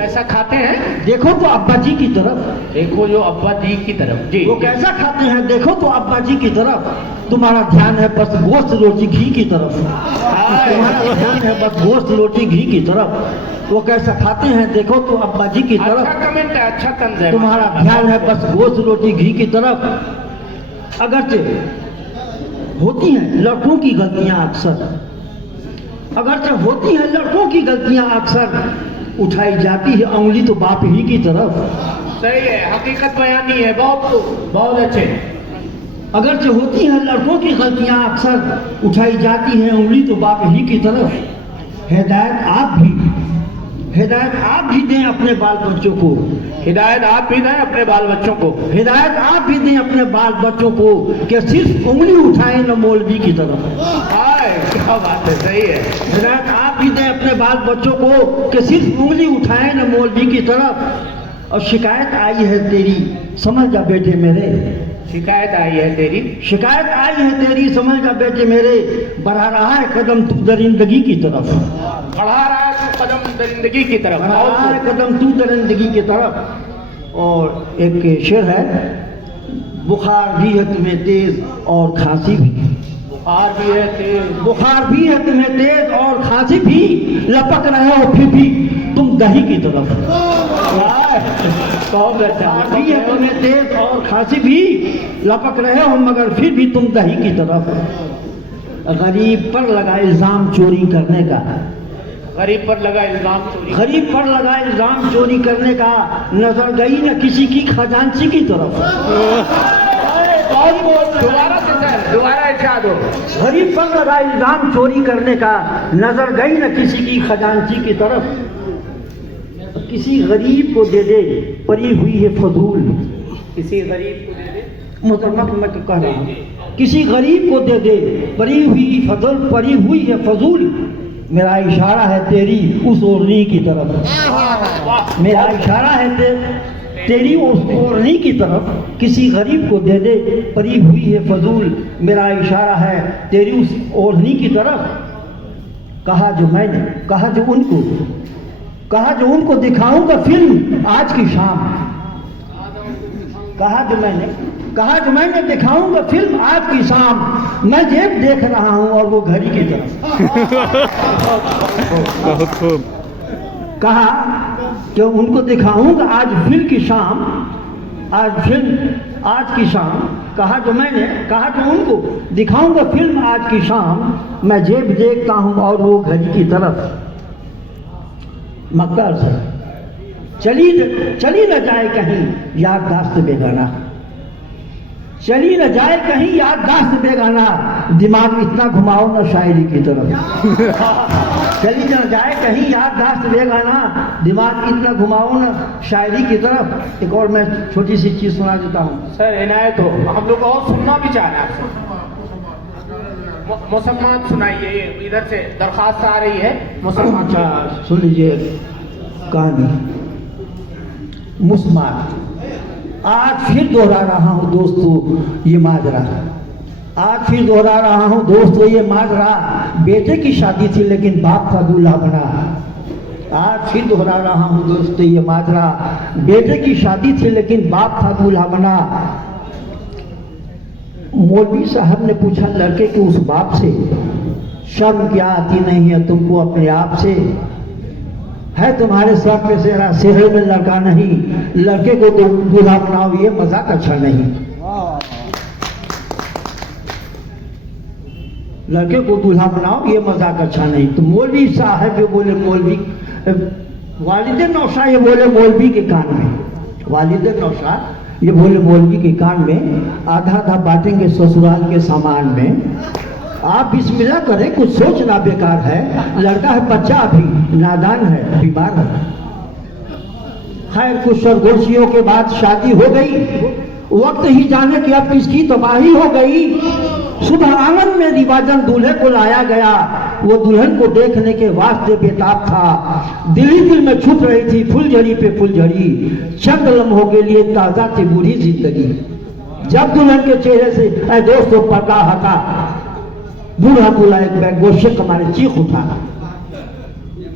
कैसा खाते हैं? देखो तो अब्बा जी की तरफ। देखो जो अब्बा जी की तरफ। जी वो कैसा खाते हैं देखो तो अब्बा जी की तरफ। तुम्हारा ध्यान है बस गोश्त रोटी घी की तरफ। तुम्हारा ध्यान है बस गोश्त रोटी घी की तरफ। वो कैसा खाते हैं देखो तो अब्बा जी की तरफ। अच्छा कमेंट है, अच्छा तंज है। तुम्हारा ध्यान है बस गोश्त रोटी घी की तरफ। अगरचे होती हैं लड़कों की गलतियां अक्सर, अगरचे होती हैं लड़कों की गलतियां अक्सर, उठाई जाती है उंगली तो बाप ही की तरफ। सही है, हकीकत बयानी है, बहुत अच्छे। अगरचे होती हैं लड़कों की गलतियां अक्सर, उठाई जाती है उंगली तो बाप ही की तरफ। हिदायत आप भी दें अपने बाल बच्चों को। हिदायत आप भी दें अपने बाल बच्चों को। हिदायत आप भी दें अपने बाल बच्चों को कि सिर्फ उंगली उठाएं न मौलवी की तरफ। हाय क्या बात है, सही है। हिदायत आप भी दें अपने बाल बच्चों को कि सिर्फ उंगली उठाएं न मौलवी की तरफ। और शिकायत आई है तेरी समझ जा बेटे मेरे। शिकायत आई है तेरी। शिकायत आई है तेरी समझ जा बेटे मेरे। बढ़ा रहा है कदम तू दरिंदगी की तरफ। बढ़ा रहा है तू कदम दरिंदगी की तरफ। बढ़ा रहा है कदम तू दरिंदगी की तरफ। और एक शेर है, बुखार भी है तुम्हें तेज और खांसी भी। बुखार भी है तेज। बुखार भी है तुम्हें तेज और खांसी भी, लपक रहे हो फिर भी तुम दही की तरफ। बुखार भी है तुम्हें तेज और खांसी भी, लपक रहे हो मगर फिर भी तुम दही की तरफ। गरीब पर लगा इल्जाम चोरी करने का। गरीब पर लगा इल्जाम चोरी। गरीब पर लगा इल्जाम चोरी करने का, नजर गई न किसी की खजांची की तरफ। दोबारा से सर, दोबारा इरशाद हो। गरीब पर लगा इल्जाम चोरी करने का, नजर गई न किसी की खजांची की तरफ। किसी गरीब को दे दे परी हुई है फजूल। किसी गरीब को दे दे। मोहतरमा मैं कह रहा हूँ, किसी गरीब को दे दे परी हुई है फजूल। मेरा इशारा है तेरी उस ओढ़नी की तरफ। मेरा इशारा है तेरी उस ओढ़नी की तरफ। किसी गरीब को दे दे परी हुई है फजूल। मेरा इशारा है तेरी उस ओढ़नी की तरफ। कहा जो उनको दिखाऊंगा फिल्म आज की शाम। कहा जो मैंने दिखाऊंगा फिल्म आज की शाम। मैं जेब देख रहा हूं और वो घड़ी की तरफ। बहुत खूब। कहा कि उनको दिखाऊंगा आज फिल्म की शाम, आज की शाम। कहा जो उनको दिखाऊंगा फिल्म आज की शाम। मैं जेब देखता हूं और वो घड़ी की तरफ। मक्का से चली न जाए कहीं याददाश्त बेगाना। चली न जाए कहीं याददाश्त बेगाना। दिमाग इतना घुमाओ न शायरी की तरफ। चली न जाए कहीं याददाश्त बेगाना। दिमाग इतना घुमाओ न शायरी की तरफ। एक और मैं छोटी सी चीज सुना देता हूँ सर, इनायत हो। हम लोग और सुनना भी चाह रहे हैं आपसे। मुसलमान सुनाइए, इधर से दरखास्त आ रही है। मुसलमान अच्छा सुन लीजिए कहानी। मुसलमान आज फिर दोहरा रहा हूँ दोस्तों ये माजरा। आज फिर दोहरा रहा हूँ दोस्तों ये माजरा। बेटे की शादी थी लेकिन बाप था दूल्हा बना। आज फिर दोहरा रहा हूँ दोस्तों ये माजरा। बेटे की शादी थी लेकिन बाप था दूल्हा बना। मौलवी साहब ने पूछा लड़के के उस बाप से, शर्म क्या आती नहीं है तुमको अपने आप से? है तुम्हारे सर पे सेहरे में लड़का नहीं, लड़के को तो दूल्हा बनाओ ये मजाक अच्छा नहीं। लड़के को दूल्हा बनाओ ये मजाक अच्छा नहीं। तो मौलवी साहब ये बोले वालिद नौशा ये बोले मौलवी के कान में। वालिद नौशा ये बोले मौलवी के कान में, आधा आधा बांटेंगे ससुराल के सामान में। आप बिस्मिल्लाह करें, कुछ सोचना बेकार है। लड़का है बच्चा अभी नादान है बीमार है। खैर कुछ सरगोशियों के बाद शादी हो गई। वक्त ही जाने कि अब किसकी तबाही हो गई। सुबह आंगन में रिवाजन दूल्हे को लाया गया। वो दुल्हन को देखने के वास्ते बेताब था। दिल ही दिल में छुप रही थी फुलझड़ी पे फुलझड़ी। चंद लम्हों के लिए ताजा थी बूढ़ी जिंदगी। जब दुल्हन के चेहरे से ऐ दोस्तों पर्दा हटा, बूढ़ा दूल्हा एक बैग गोशे कमारे चीख उठा।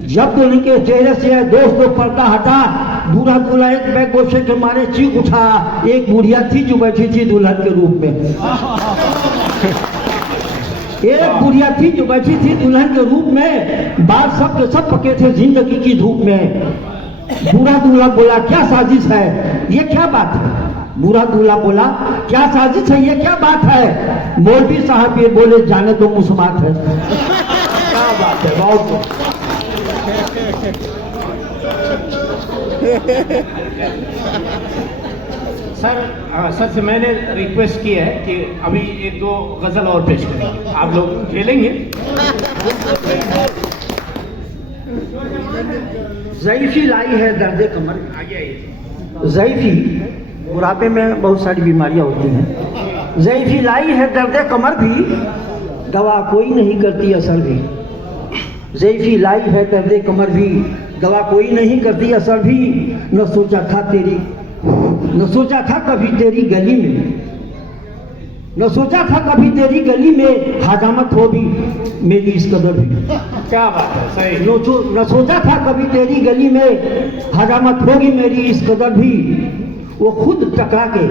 जब दुल्हन के चेहरे से दोस्तों पर्दा हटा, दूल्हा दूल्हा एक बैग गोशे के मारे चीख उठा। एक बुढ़िया थी जो बैठी थी दुल्हन के रूप में, एक बुढ़िया थी जो बैठी थी दुल्हन के रूप में। बाल सब के सब पके थे जिंदगी की धूप में। बूढ़ा दूल्हा बोला क्या साजिश है, ये क्या बात है। बूढ़ा दूल्हा बोला क्या साजिश है, ये क्या बात है। मौलवी साहब ये बोले जाने तो मुसमात है। क्या बात है, बहुत सर से मैंने रिक्वेस्ट की है कि अभी एक दो गजल और पेश करेंगे, आप लोग खेलेंगे। ज़ईफ़ी लाई है दर्द कमर, आगे आइए। ज़ईफ़ी बुढ़ापे में बहुत सारी बीमारियां होती हैं। ज़ईफ़ी लाई है दर्द कमर भी, दवा कोई नहीं करती असर भी। ज़ईफ़ी लाई है दर्द कमर भी, दवा कोई नहीं करती असर भी। न सोचा था कभी तेरी गली में, न सोचा था कभी तेरी गली में हजामत होगी मेरी इस कदर भी। क्या बात है, सही। न सोचा था कभी तेरी गली में हजामत होगी मेरी इस कदर भी। वो खुद टकरा के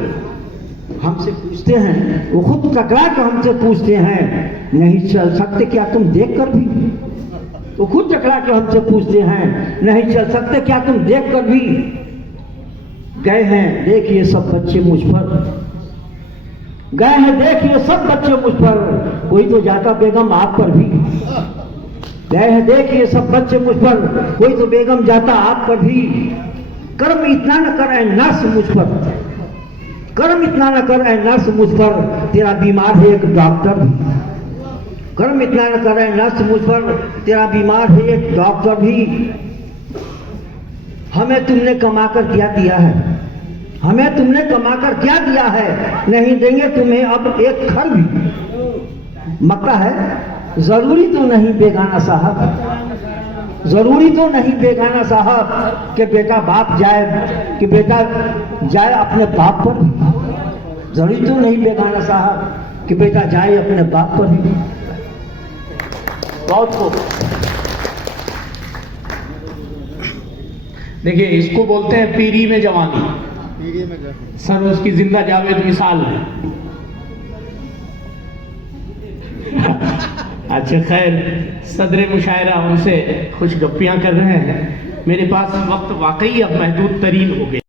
हमसे पूछते हैं, वो खुद टकरा के हमसे पूछते हैं, नहीं चल सकते क्या तुम देख कर भी। वो खुद टकरा के हमसे पूछते हैं, नहीं चल सकते क्या तुम देख कर भी। गए हैं देखिए सब बच्चे मुझ पर, गए हैं देखिए सब बच्चे मुझ पर, कोई तो जाता बेगम आप पर भी। गए हैं देखिए सब बच्चे मुझ पर, कोई तो बेगम जाता आप पर भी। कर्म इतना न कर ऐ नर्स मुझ पर, कर्म इतना न कर ऐ नर्स मुझ पर, तेरा बीमार है एक डॉक्टर भी। कर्म इतना न कर ऐ नर्स मुझ पर, तेरा बीमार है एक डॉक्टर भी। हमें तुमने कमा कर क्या दिया है, हमें तुमने कमा कर क्या दिया है, नहीं देंगे तुम्हें अब एक खर भी। मक्का है जरूरी तो नहीं बेगाना साहब, जरूरी तो नहीं बेगाना साहब कि बेटा बाप जाए, कि बेटा जाए अपने बाप पर भी। जरूरी तो नहीं बेगाना साहब कि बेटा जाए अपने बाप पर भी। बहुत खूब। देखिए इसको बोलते हैं पीरी में जवानी। सर उसकी जिंदा जावेद मिसाल है। अच्छा खैर, सदर मुशायरा उनसे कुछ गप्पियां कर रहे हैं। मेरे पास वक्त वाकई अब महदूद तरीन हो गया।